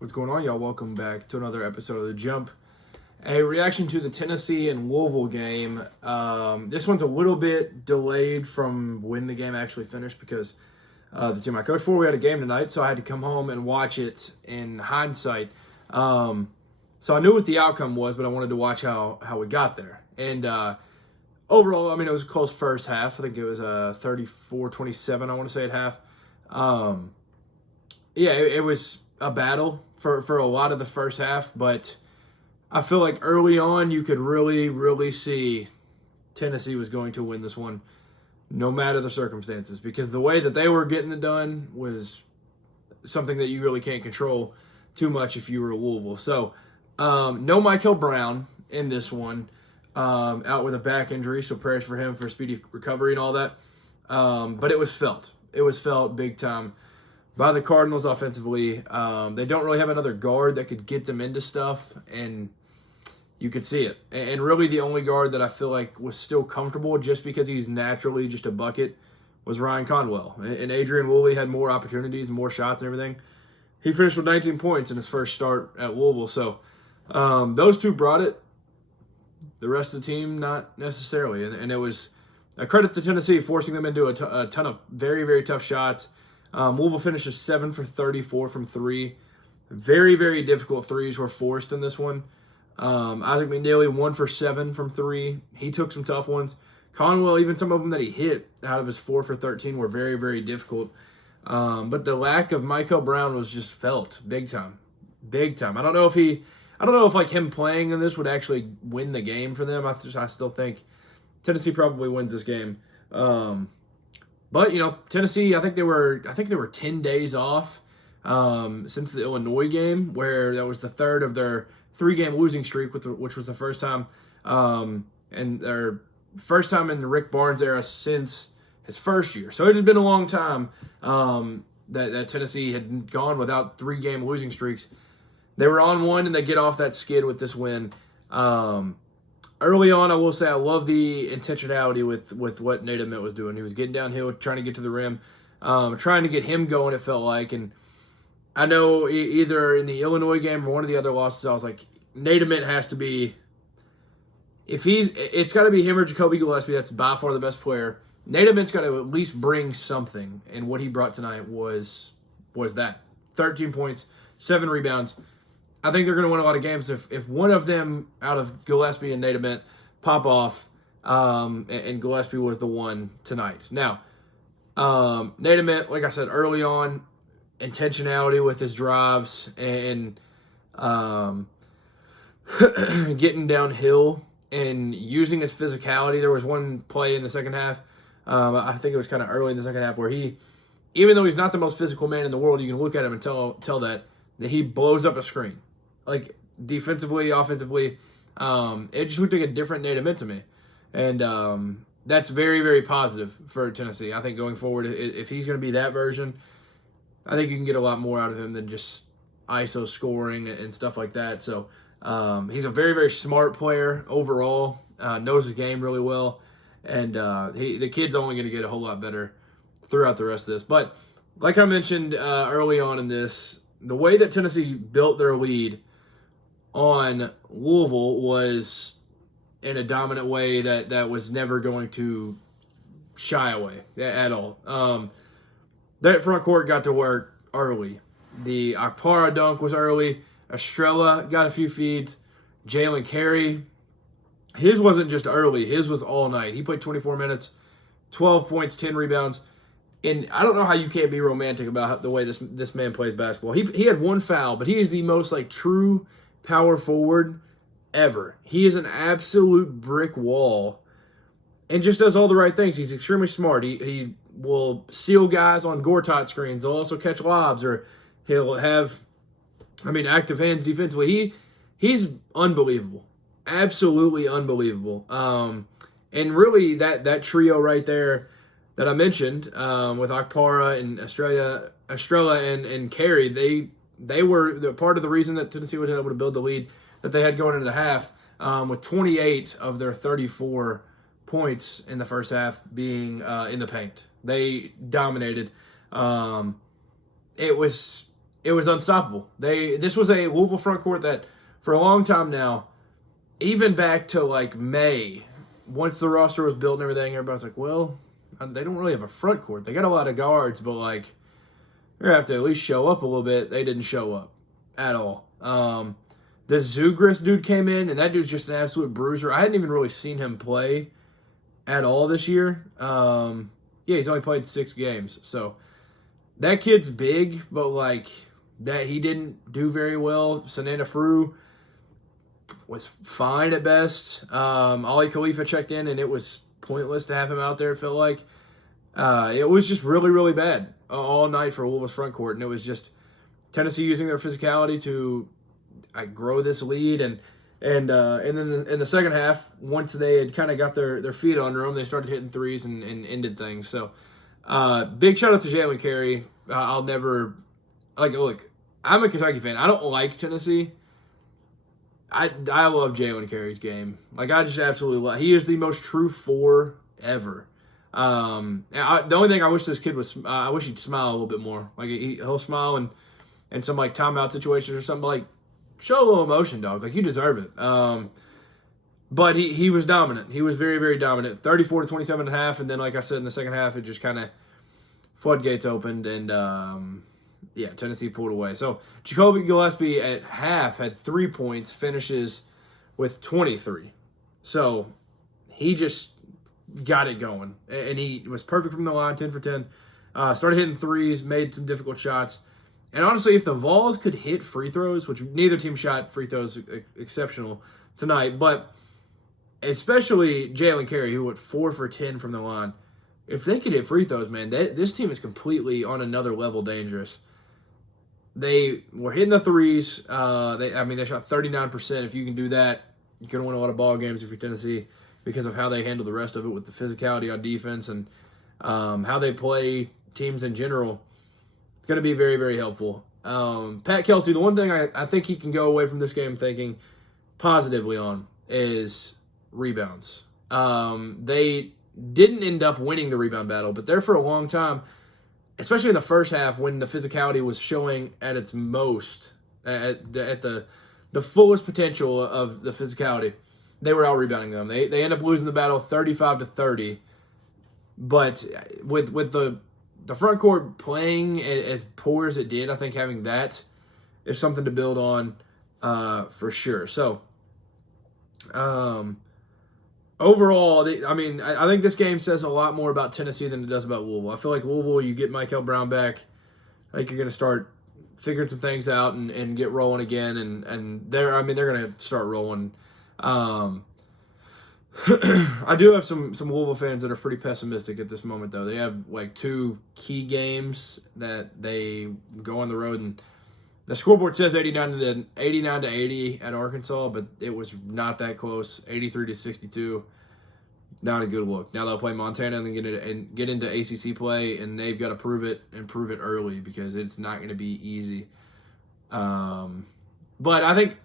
What's going on, y'all? Welcome back to another episode of The Jump. A reaction to the Tennessee and Louisville game. This one's a little bit delayed from when the game actually finished because the team I coach for, we had a game tonight, so I had to come home and watch it in hindsight. So I knew what the outcome was, but I wanted to watch how we got there. And overall, I mean, it was a close first half. I think it was 34-27, I want to say at half. It was a battle for a lot of the first half, but I feel like early on you could really see Tennessee was going to win this one no matter the circumstances, because the way that they were getting it done was something that you really can't control too much if you were Louisville. So no Michael Brown in this one, out with a back injury, so prayers for him for a speedy recovery and all that. But it was felt big time by the Cardinals offensively. They don't really have another guard that could get them into stuff, and you could see it. And really the only guard that I feel like was still comfortable just because he's naturally just a bucket was Ryan Conwell. And Adrian Woolley had more opportunities and more shots and everything. He finished with 19 points in his first start at Louisville. So those two brought it. The rest of the team, not necessarily. And it was a credit to Tennessee forcing them into a ton of very, very tough shots. Louisville finishes 7 for 34 from three. Very, very difficult threes were forced in this one. Isaac McNeely 1 for 7 from three. He took some tough ones. Conwell, even some of them that he hit out of his 4 for 13 were very, very difficult. But the lack of Michael Brown was just felt big time. Big time. I don't know if like him playing in this would actually win the game for them. I still think Tennessee probably wins this game. But, Tennessee, I think they were 10 days off since the Illinois game, where that was the third of their 3-game losing streak, which was the first time, and their first time in the Rick Barnes era since his first year. So it had been a long time that Tennessee had gone without 3-game losing streaks. They were on one, and they get off that skid with this win. Early on, I will say I love the intentionality with what Nate Emmett was doing. He was getting downhill, trying to get to the rim, trying to get him going, it felt like. And I know either in the Illinois game or one of the other losses, I was like, Nate Emmett has to be, it's got to be him or Jacoby Gillespie. That's by far the best player. Nate Emmett's got to at least bring something, and what he brought tonight was that. 13 points, 7 rebounds. I think they're going to win a lot of games if one of them out of Gillespie and Nate Emmett pop off, and Gillespie was the one tonight. Now, Nate Emmett, like I said early on, intentionality with his drives and getting downhill and using his physicality. There was one play in the second half, I think it was kind of early in the second half, where he, even though he's not the most physical man in the world, you can look at him and tell that he blows up a screen. Like, defensively, offensively, it just looked like a different Nate Emmett to me. And that's very, very positive for Tennessee. I think going forward, if he's going to be that version, I think you can get a lot more out of him than just ISO scoring and stuff like that. So he's a very, very smart player overall, knows the game really well, and the kid's only going to get a whole lot better throughout the rest of this. But like I mentioned early on in this, the way that Tennessee built their lead on Louisville was in a dominant way that was never going to shy away at all. That front court got to work early. The Akpara dunk was early. Estrella got a few feeds. Jalen Carey, his wasn't just early. His was all night. He played 24 minutes, 12 points, 10 rebounds. And I don't know how you can't be romantic about the way this man plays basketball. He had one foul, but he is the most true power forward ever. He is an absolute brick wall and just does all the right things. He's extremely smart. He will seal guys on Gortat screens. He'll also catch lobs, or he'll have, active hands defensively. He's unbelievable. Absolutely unbelievable. And really that trio right there that I mentioned, with Akpara and Estrella and Carey, they were the part of the reason that Tennessee was able to build the lead that they had going into the half, with 28 of their 34 points in the first half being in the paint. They dominated. It was it was unstoppable. This was a Louisville front court that for a long time now, even back to like May, once the roster was built and everything, everybody's like, well, they don't really have a front court. They got a lot of guards, but like they're gonna have to at least show up a little bit. They didn't show up at all. The Zugris dude came in, and that dude's just an absolute bruiser. I hadn't even really seen him play at all this year. Yeah, he's only played 6 games, so that kid's big, but like that he didn't do very well. Sananda Fru was fine at best. Ali Khalifa checked in, and it was pointless to have him out there, it felt like. It was just really, really bad all night for Louisville's front court, and it was just Tennessee using their physicality to grow this lead, and then in the second half, once they had kind of got their feet under them, they started hitting threes and ended things. So, big shout out to Jalen Carey. I'll never look. I'm a Kentucky fan. I don't like Tennessee. I love Jalen Carey's game. Like I just absolutely love. He is the most true 4 ever. The only thing I wish this kid was, I wish he'd smile a little bit more. Like he'll smile and some like timeout situations or something, like show a little emotion, dog. Like you deserve it. But he was dominant. He was very, very dominant. 34 to 27 and a half, and then like I said in the second half, it just kind of floodgates opened, and Tennessee pulled away. So Jacoby Gillespie at half had 3 points, finishes with 23. So he just got it going, and he was perfect from the line, 10 for 10. Started hitting threes, made some difficult shots. And honestly, if the Vols could hit free throws, which neither team shot free throws exceptional tonight, but especially Jalen Carey, who went 4 for 10 from the line, if they could hit free throws, man, this team is completely on another level dangerous. They were hitting the threes. They shot 39%. If you can do that, you're going to win a lot of ball games if you're Tennessee, because of how they handle the rest of it with the physicality on defense and how they play teams in general. It's going to be very, very helpful. Pat Kelsey, the one thing I think he can go away from this game thinking positively on is rebounds. They didn't end up winning the rebound battle, but there for a long time, especially in the first half when the physicality was showing at its most, at the fullest potential of the physicality, they were out rebounding them. They end up losing the battle 35-30, but with the front court playing as poor as it did, I think having that is something to build on for sure. So, overall, I think this game says a lot more about Tennessee than it does about Louisville. I feel like Louisville, you get Michael Brown back, I think you're going to start figuring some things out and get rolling again, and they're going to start rolling. I do have some Louisville fans that are pretty pessimistic at this moment, though. They have like 2 key games that they go on the road, and the scoreboard says 89 to 80 at Arkansas, but it was not that close. 83-62, not a good look. Now they'll play Montana and then get into ACC play, and they've got to prove it early because it's not going to be easy. But I think,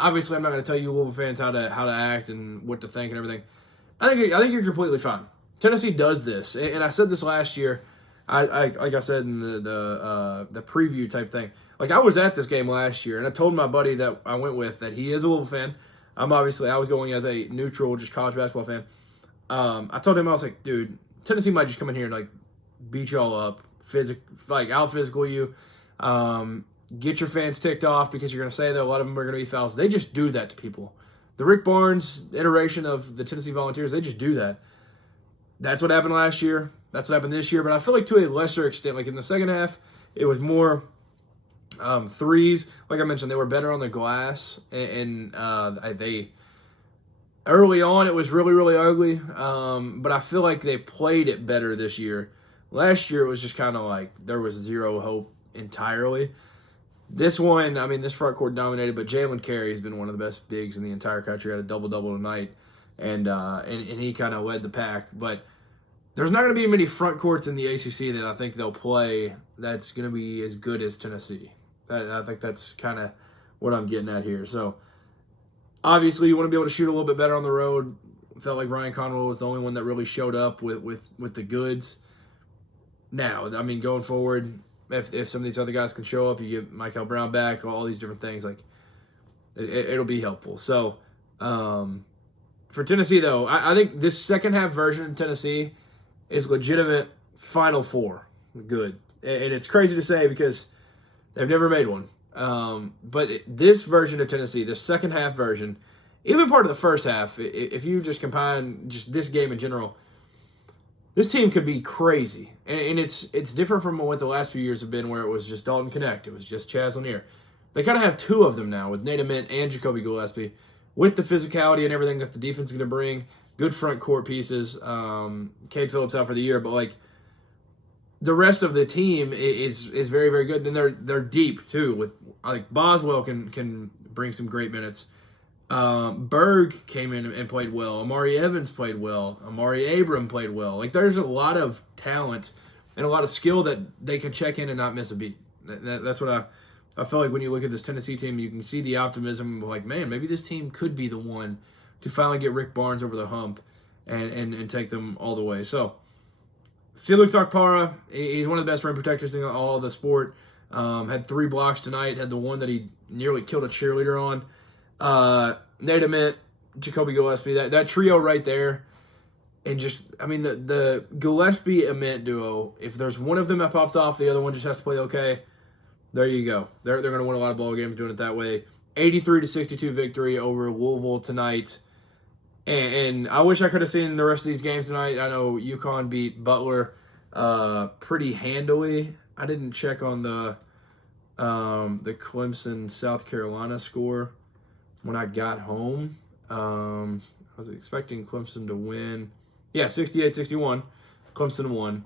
obviously, I'm not going to tell you Louisville fans how to act and what to think and everything. I think you're completely fine. Tennessee does this, and I said this last year. Like I said in the preview type thing. Like I was at this game last year, and I told my buddy that I went with that he is a Louisville fan. I was going as a neutral, just college basketball fan. I told him, I was like, dude, Tennessee might just come in here and like beat y'all up, out physical you. Get your fans ticked off because you're going to say that a lot of them are going to be fouls. They just do that to people. The Rick Barnes iteration of the Tennessee Volunteers, they just do that. That's what happened last year. That's what happened this year. But I feel like to a lesser extent, like in the second half, it was more threes. Like I mentioned, they were better on the glass. And they early on, it was really, really ugly. But I feel like they played it better this year. Last year, it was just kind of like there was zero hope entirely. This one, this front court dominated, but Jalen Carey has been one of the best bigs in the entire country. Had a double-double tonight, and he kind of led the pack. But there's not going to be many front courts in the ACC that I think they'll play that's going to be as good as Tennessee. I think that's kind of what I'm getting at here. So, obviously, you want to be able to shoot a little bit better on the road. Felt like Ryan Conwell was the only one that really showed up with the goods. Now, going forward, if some of these other guys can show up, you get Michael Brown back, all these different things, like it'll be helpful. So for Tennessee, though, I think this second half version of Tennessee is legitimate Final Four good. And it's crazy to say because they've never made one. But this version of Tennessee, the second half version, even part of the first half, if you just combine just this game in general, this team could be crazy. And it's different from what the last few years have been, where it was just Dalton Connect. It was just Chaz Lanier. They kind of have two of them now with Nate Ament and Jacoby Gillespie, with the physicality and everything that the defense is going to bring. Good front court pieces. Cade Phillips out for the year, but like the rest of the team is very, very good. And they're deep too. With like Boswell can bring some great minutes. Berg came in and played well. Amari Evans played well. Amari Abram played well. Like there's a lot of talent and a lot of skill that they can check in and not miss a beat. That's what I feel like when you look at this Tennessee team. You can see the optimism of like, man, maybe this team could be the one to finally get Rick Barnes over the hump and take them all the way. So Felix Okpara, he's one of the best rim protectors in all of the sport. Had 3 blocks tonight. Had the one that he nearly killed a cheerleader on. Nate Ament, Jacoby Gillespie, that trio right there. And just, I mean, the Gillespie-Ament duo, if there's one of them that pops off, the other one just has to play okay. There you go. They're going to win a lot of ball games doing it that way. 83-62 victory over Louisville tonight. And I wish I could have seen the rest of these games tonight. I know UConn beat Butler pretty handily. I didn't check on the Clemson South Carolina score when I got home. I was expecting Clemson to win. Yeah, 68-61. Clemson won.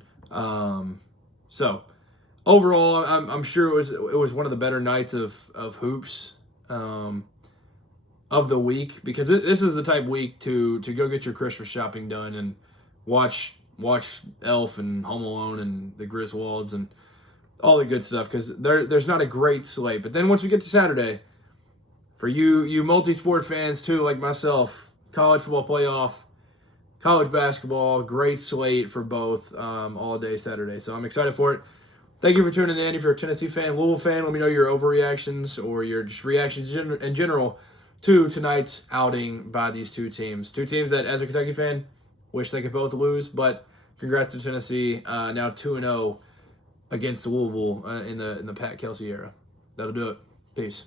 So overall, I'm sure it was one of the better nights of hoops of the week, because this is the type of week to go get your Christmas shopping done and watch Elf and Home Alone and the Griswolds and all the good stuff, because there's not a great slate. But then once we get to Saturday, for you multi-sport fans too, like myself, college football playoff, college basketball, great slate for both all day Saturday. So I'm excited for it. Thank you for tuning in. If you're a Tennessee fan, Louisville fan, let me know your overreactions or your just reactions in general to tonight's outing by these two teams. Two teams that, as a Kentucky fan, wish they could both lose, but congrats to Tennessee, now 2-0 against Louisville in the Pat Kelsey era. That'll do it. Peace.